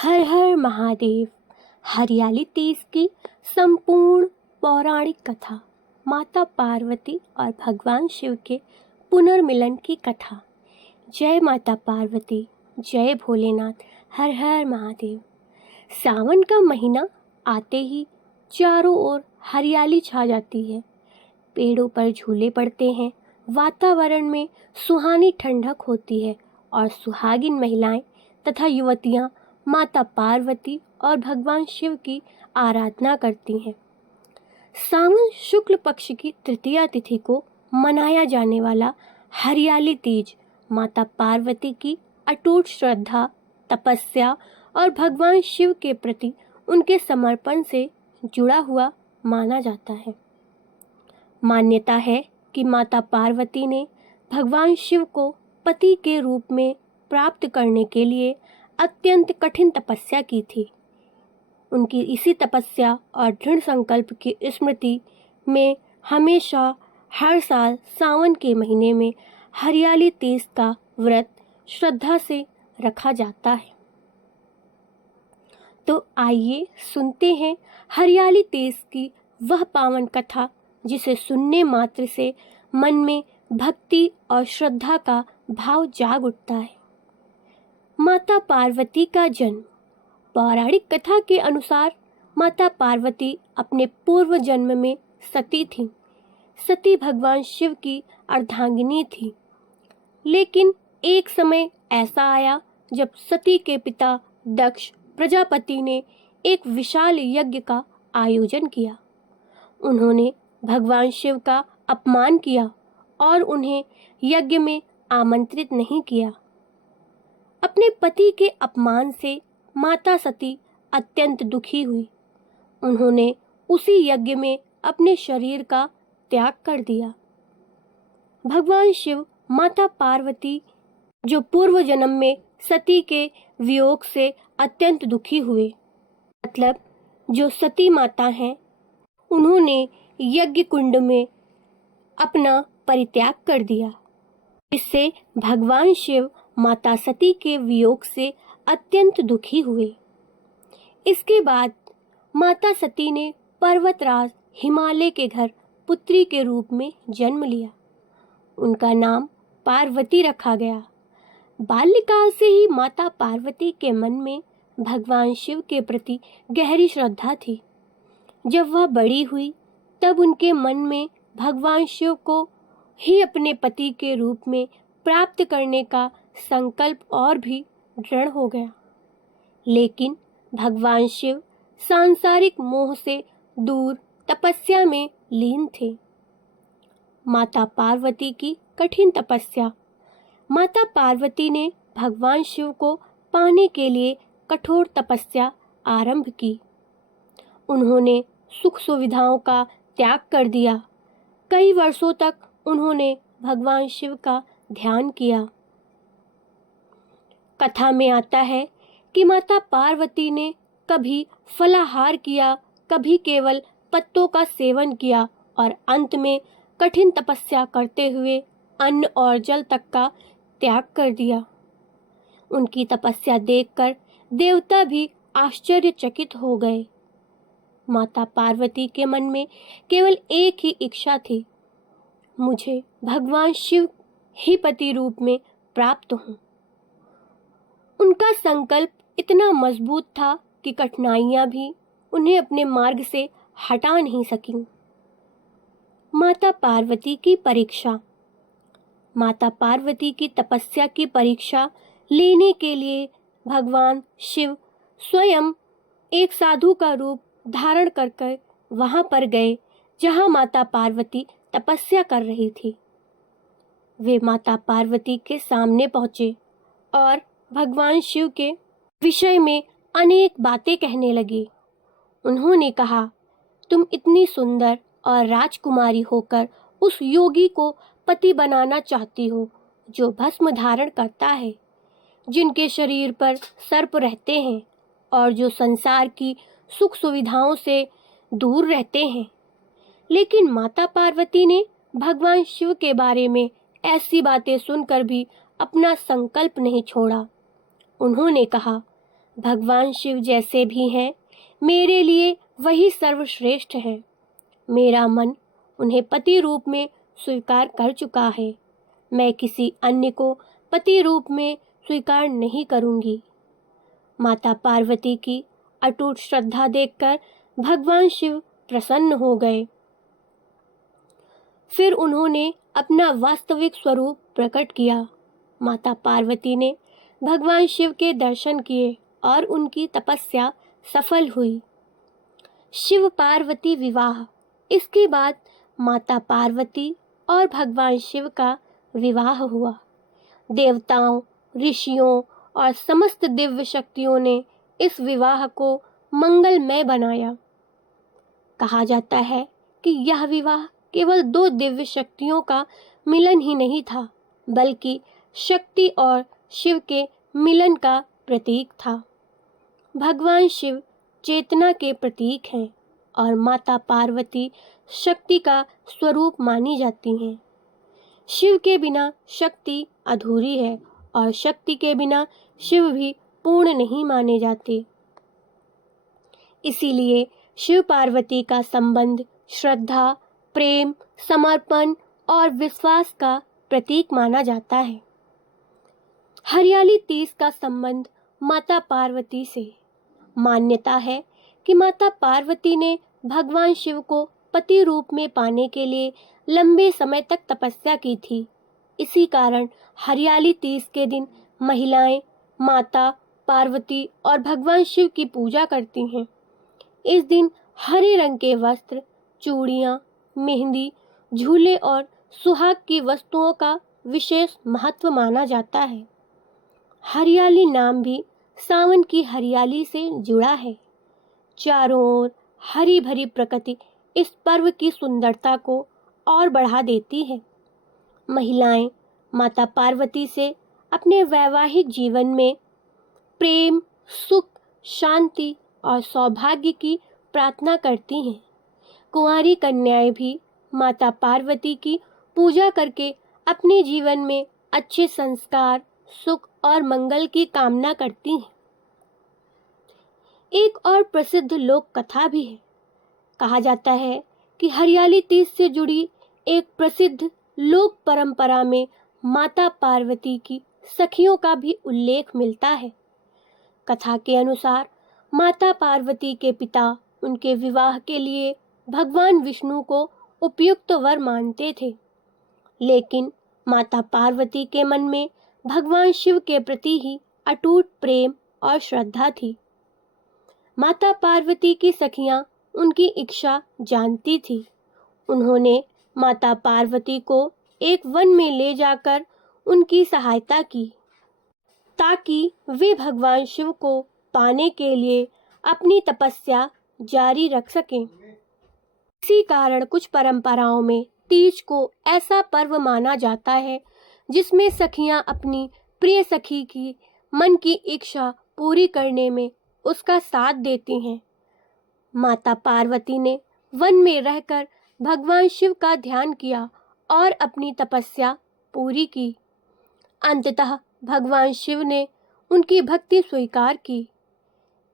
हर हर महादेव। हरियाली तीज की संपूर्ण पौराणिक कथा, माता पार्वती और भगवान शिव के पुनर्मिलन की कथा। जय माता पार्वती, जय भोलेनाथ, हर हर महादेव। सावन का महीना आते ही चारों ओर हरियाली छा जाती है। पेड़ों पर झूले पड़ते हैं, वातावरण में सुहानी ठंडक होती है और सुहागिन महिलाएं तथा युवतियां माता पार्वती और भगवान शिव की आराधना करती हैं। सावन शुक्ल पक्ष की तृतीया तिथि को मनाया जाने वाला हरियाली तीज माता पार्वती की अटूट श्रद्धा, तपस्या और भगवान शिव के प्रति उनके समर्पण से जुड़ा हुआ माना जाता है। मान्यता है कि माता पार्वती ने भगवान शिव को पति के रूप में प्राप्त करने के लिए अत्यंत कठिन तपस्या की थी। उनकी इसी तपस्या और दृढ़ संकल्प की स्मृति में हमेशा हर साल सावन के महीने में हरियाली तीज का व्रत श्रद्धा से रखा जाता है। तो आइए सुनते हैं हरियाली तीज की वह पावन कथा जिसे सुनने मात्र से मन में भक्ति और श्रद्धा का भाव जाग उठता है। माता पार्वती का जन्म। पौराणिक कथा के अनुसार माता पार्वती अपने पूर्व जन्म में सती थीं। सती भगवान शिव की अर्धांगिनी थी। लेकिन एक समय ऐसा आया जब सती के पिता दक्ष प्रजापति ने एक विशाल यज्ञ का आयोजन किया। उन्होंने भगवान शिव का अपमान किया और उन्हें यज्ञ में आमंत्रित नहीं किया। अपने पति के अपमान से माता सती अत्यंत दुखी हुई। उन्होंने उसी यज्ञ में अपने शरीर का त्याग कर दिया। भगवान शिव माता पार्वती जो पूर्व जन्म में सती के वियोग से अत्यंत दुखी हुए, मतलब जो सती माता हैं, उन्होंने यज्ञ कुंड में अपना परित्याग कर दिया। इससे भगवान शिव माता सती के वियोग से अत्यंत दुखी हुए। इसके बाद माता सती ने पर्वतराज हिमालय के घर पुत्री के रूप में जन्म लिया। उनका नाम पार्वती रखा गया। बाल्यकाल से ही माता पार्वती के मन में भगवान शिव के प्रति गहरी श्रद्धा थी। जब वह बड़ी हुई तब उनके मन में भगवान शिव को ही अपने पति के रूप में प्राप्त करने का संकल्प और भी दृढ़ हो गया। लेकिन भगवान शिव सांसारिक मोह से दूर तपस्या में लीन थे। माता पार्वती की कठिन तपस्या। माता पार्वती ने भगवान शिव को पाने के लिए कठोर तपस्या आरंभ की। उन्होंने सुख सुविधाओं का त्याग कर दिया। कई वर्षों तक उन्होंने भगवान शिव का ध्यान किया। कथा में आता है कि माता पार्वती ने कभी फलाहार किया, कभी केवल पत्तों का सेवन किया और अंत में कठिन तपस्या करते हुए अन्न और जल तक का त्याग कर दिया। उनकी तपस्या देखकर देवता भी आश्चर्यचकित हो गए। माता पार्वती के मन में केवल एक ही इच्छा थी, मुझे भगवान शिव ही पति रूप में प्राप्त हों। उनका संकल्प इतना मजबूत था कि कठिनाइयां भी उन्हें अपने मार्ग से हटा नहीं सकीं। माता पार्वती की परीक्षा। माता पार्वती की तपस्या की परीक्षा लेने के लिए भगवान शिव स्वयं एक साधु का रूप धारण कर वहां पर गए जहां माता पार्वती तपस्या कर रही थी। वे माता पार्वती के सामने पहुंचे और भगवान शिव के विषय में अनेक बातें कहने लगे। उन्होंने कहा, तुम इतनी सुंदर और राजकुमारी होकर उस योगी को पति बनाना चाहती हो जो भस्म धारण करता है, जिनके शरीर पर सर्प रहते हैं और जो संसार की सुख सुविधाओं से दूर रहते हैं। लेकिन माता पार्वती ने भगवान शिव के बारे में ऐसी बातें सुनकर भी अपना संकल्प नहीं छोड़ा। उन्होंने कहा, भगवान शिव जैसे भी हैं, मेरे लिए वही सर्वश्रेष्ठ है। मेरा मन उन्हें पति रूप में स्वीकार कर चुका है। मैं किसी अन्य को पति रूप में स्वीकार नहीं करूंगी। माता पार्वती की अटूट श्रद्धा देखकर भगवान शिव प्रसन्न हो गए। फिर उन्होंने अपना वास्तविक स्वरूप प्रकट किया। माता पार्वती ने भगवान शिव के दर्शन किए और उनकी तपस्या सफल हुई। शिव पार्वती विवाह। इसके बाद माता पार्वती और भगवान शिव का विवाह हुआ। देवताओं, ऋषियों और समस्त दिव्य शक्तियों ने इस विवाह को मंगलमय बनाया। कहा जाता है कि यह विवाह केवल दो दिव्य शक्तियों का मिलन ही नहीं था, बल्कि शक्ति और शिव के मिलन का प्रतीक था। भगवान शिव चेतना के प्रतीक हैं और माता पार्वती शक्ति का स्वरूप मानी जाती हैं। शिव के बिना शक्ति अधूरी है और शक्ति के बिना शिव भी पूर्ण नहीं माने जाते। इसीलिए शिव पार्वती का संबंध श्रद्धा, प्रेम, समर्पण और विश्वास का प्रतीक माना जाता है। हरियाली तीज का संबंध माता पार्वती से। मान्यता है कि माता पार्वती ने भगवान शिव को पति रूप में पाने के लिए लंबे समय तक तपस्या की थी। इसी कारण हरियाली तीज के दिन महिलाएं माता पार्वती और भगवान शिव की पूजा करती हैं। इस दिन हरे रंग के वस्त्र, चूड़ियाँ, मेहंदी, झूले और सुहाग की वस्तुओं का विशेष महत्व माना जाता है। हरियाली नाम भी सावन की हरियाली से जुड़ा है। चारों ओर हरी भरी प्रकृति इस पर्व की सुंदरता को और बढ़ा देती है। महिलाएं माता पार्वती से अपने वैवाहिक जीवन में प्रेम, सुख, शांति और सौभाग्य की प्रार्थना करती हैं। कुंवारी कन्याएं भी माता पार्वती की पूजा करके अपने जीवन में अच्छे संस्कार, सुख और मंगल की कामना करती हैं। एक और प्रसिद्ध लोक कथा भी है। कहा जाता है कि हरियाली तीज से जुड़ी एक प्रसिद्ध लोक परंपरा में माता पार्वती की सखियों का भी उल्लेख मिलता है। कथा के अनुसार माता पार्वती के पिता उनके विवाह के लिए भगवान विष्णु को उपयुक्त वर मानते थे, लेकिन माता पार्वती के मन में भगवान शिव के प्रति ही अटूट प्रेम और श्रद्धा थी। माता पार्वती की सखियां उनकी इच्छा जानती थी। उन्होंने माता पार्वती को एक वन में ले जाकर उनकी सहायता की, ताकि वे भगवान शिव को पाने के लिए अपनी तपस्या जारी रख सकें। इसी कारण कुछ परंपराओं में तीज को ऐसा पर्व माना जाता है जिसमें सखियां अपनी प्रिय सखी की मन की इच्छा पूरी करने में उसका साथ देती हैं। माता पार्वती ने वन में रहकर भगवान शिव का ध्यान किया और अपनी तपस्या पूरी की। अंततः भगवान शिव ने उनकी भक्ति स्वीकार की।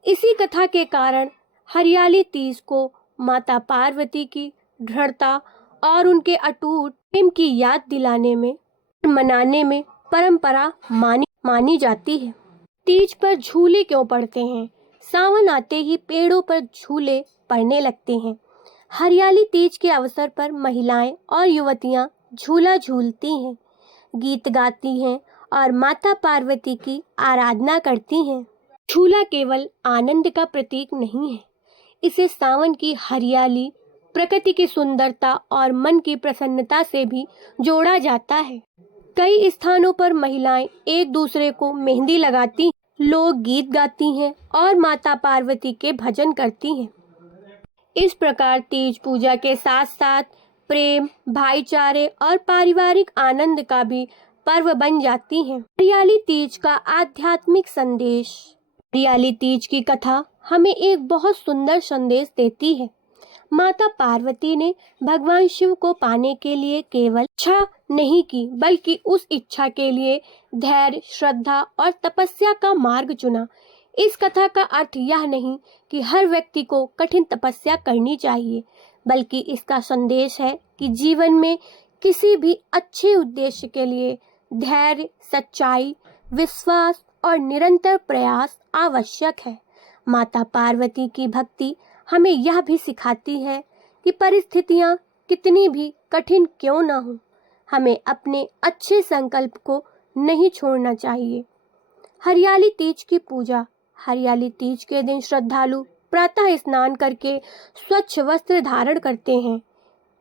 इसी कथा के कारण हरियाली तीज को माता पार्वती की दृढ़ता और उनके अटूट प्रेम की याद दिलाने में मनाने में परंपरा मानी जाती है। तीज पर झूले क्यों पड़ते हैं? सावन आते ही पेड़ों पर झूले पड़ने लगते हैं। हरियाली तीज के अवसर पर महिलाएं और युवतियां झूला झूलती हैं, गीत गाती हैं और माता पार्वती की आराधना करती हैं। झूला केवल आनंद का प्रतीक नहीं है, इसे सावन की हरियाली, प्रकृति की सुंदरता और मन की प्रसन्नता से भी जोड़ा जाता है। कई स्थानों पर महिलाएं एक दूसरे को मेहंदी लगाती, लोग गीत गाती हैं और माता पार्वती के भजन करती हैं। इस प्रकार तीज पूजा के साथ साथ प्रेम, भाईचारे और पारिवारिक आनंद का भी पर्व बन जाती हैं। हरियाली तीज का आध्यात्मिक संदेश। हरियाली तीज की कथा हमें एक बहुत सुंदर संदेश देती है। माता पार्वती ने भगवान शिव को पाने के लिए केवल इच्छा नहीं की, बल्कि उस इच्छा के लिए धैर्य, श्रद्धा और तपस्या का मार्ग चुना। इस कथा का अर्थ यह नहीं कि हर व्यक्ति को कठिन तपस्या करनी चाहिए, बल्कि इसका संदेश है कि जीवन में किसी भी अच्छे उद्देश्य के लिए धैर्य, सच्चाई, विश्वास और निरंतर प्रयास आवश्यक है। माता पार्वती की भक्ति हमें यह भी सिखाती है कि परिस्थितियां कितनी भी कठिन क्यों न हो, हमें अपने अच्छे संकल्प को नहीं छोड़ना चाहिए। हरियाली तीज की पूजा। हरियाली तीज के दिन श्रद्धालु प्रातः स्नान करके स्वच्छ वस्त्र धारण करते हैं।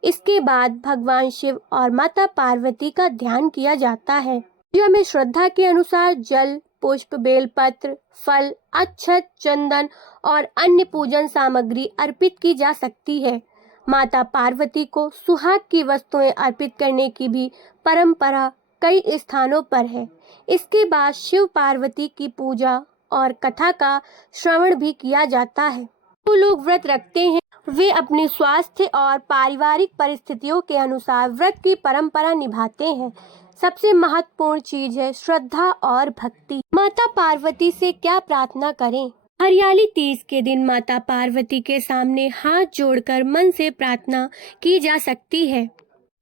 इसके बाद भगवान शिव और माता पार्वती का ध्यान किया जाता है। पूजा में श्रद्धा के अनुसार जल, पुष्प, बेलपत्र, फल, अक्षत, चंदन और अन्य पूजन सामग्री अर्पित की जा सकती है। माता पार्वती को सुहाग की वस्तुएं अर्पित करने की भी परंपरा कई स्थानों पर है। इसके बाद शिव पार्वती की पूजा और कथा का श्रवण भी किया जाता है। जो लोग व्रत रखते हैं वे अपने स्वास्थ्य और पारिवारिक परिस्थितियों के अनुसार व्रत की परंपरा निभाते हैं। सबसे महत्वपूर्ण चीज है श्रद्धा और भक्ति। माता पार्वती से क्या प्रार्थना करें? हरियाली तीज के दिन माता पार्वती के सामने हाथ जोड़कर मन से प्रार्थना की जा सकती है।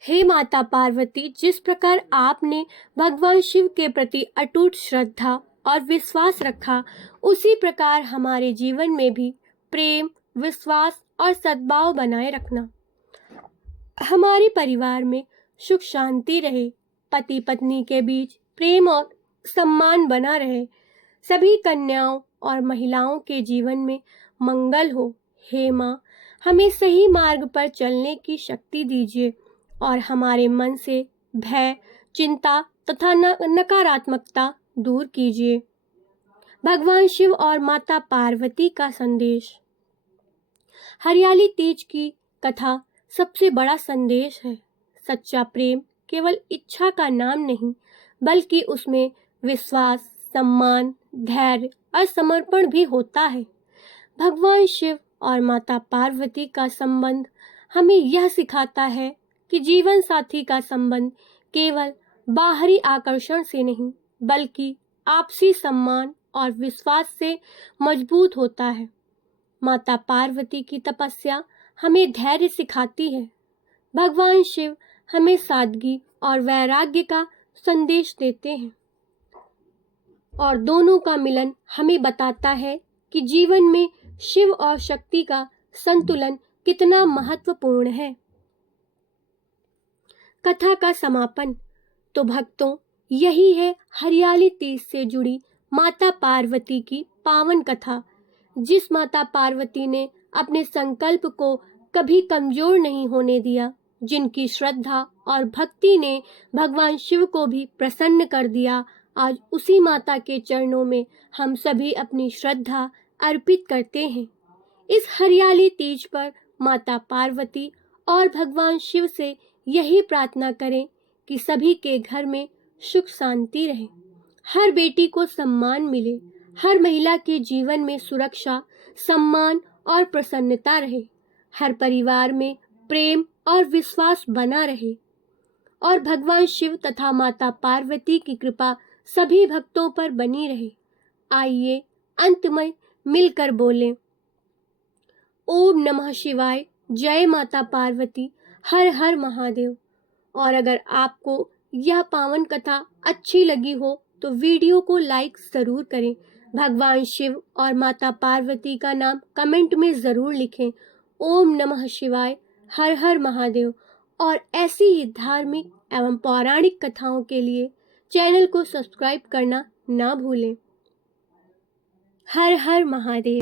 हे माता पार्वती, जिस प्रकार आपने भगवान शिव के प्रति अटूट श्रद्धा और विश्वास रखा, उसी प्रकार हमारे जीवन में भी प्रेम, विश्वास और सद्भाव बनाए रखना। हमारे परिवार में सुख शांति रहे, पति पत्नी के बीच प्रेम और सम्मान बना रहे, सभी कन्याओं और महिलाओं के जीवन में मंगल हो। हे माँ, हमें सही मार्ग पर चलने की शक्ति दीजिए और हमारे मन से भय, चिंता तथा नकारात्मकता दूर कीजिए। भगवान शिव और माता पार्वती का संदेश। हरियाली तीज की कथा सबसे बड़ा संदेश है। सच्चा प्रेम केवल इच्छा का नाम नहीं, बल्कि उसमें विश्वास, सम्मान, धैर्य और समर्पण भी होता है। भगवान शिव और माता पार्वती का संबंध हमें यह सिखाता है कि जीवन साथी का संबंध केवल बाहरी आकर्षण से नहीं, बल्कि आपसी सम्मान और विश्वास से मजबूत होता है। माता पार्वती की तपस्या हमें धैर्य सिखाती है। भगवान शिव हमें सादगी और वैराग्य का संदेश देते हैं, और दोनों का मिलन हमें बताता है कि जीवन में शिव और शक्ति का संतुलन कितना महत्वपूर्ण है। कथा का समापन। तो भक्तों, यही है हरियाली तीज से जुड़ी माता पार्वती की पावन कथा। जिस माता पार्वती ने अपने संकल्प को कभी कमजोर नहीं होने दिया, जिनकी श्रद्धा और भक्ति ने भगवान शिव को भी प्रसन्न कर दिया, आज उसी माता के चरणों में हम सभी अपनी श्रद्धा अर्पित करते हैं। इस हरियाली तीज पर माता पार्वती और भगवान शिव से यही प्रार्थना करें कि सभी के घर में सुख शांति रहे, हर बेटी को सम्मान मिले, हर महिला के जीवन में सुरक्षा, सम्मान और प्रसन्नता रहे, हर परिवार में प्रेम और विश्वास बना रहे, और भगवान शिव तथा माता पार्वती की कृपा सभी भक्तों पर बनी रहे। आइए अंत में मिलकर बोलें, ओम नमः शिवाय, जय माता पार्वती, हर हर महादेव। और अगर आपको यह पावन कथा अच्छी लगी हो तो वीडियो को लाइक जरूर करें। भगवान शिव और माता पार्वती का नाम कमेंट में जरूर लिखें। ओम नमः शिवाय, हर हर महादेव। और ऐसी ही धार्मिक एवं पौराणिक कथाओं के लिए चैनल को सब्सक्राइब करना ना भूलें। हर हर महादेव।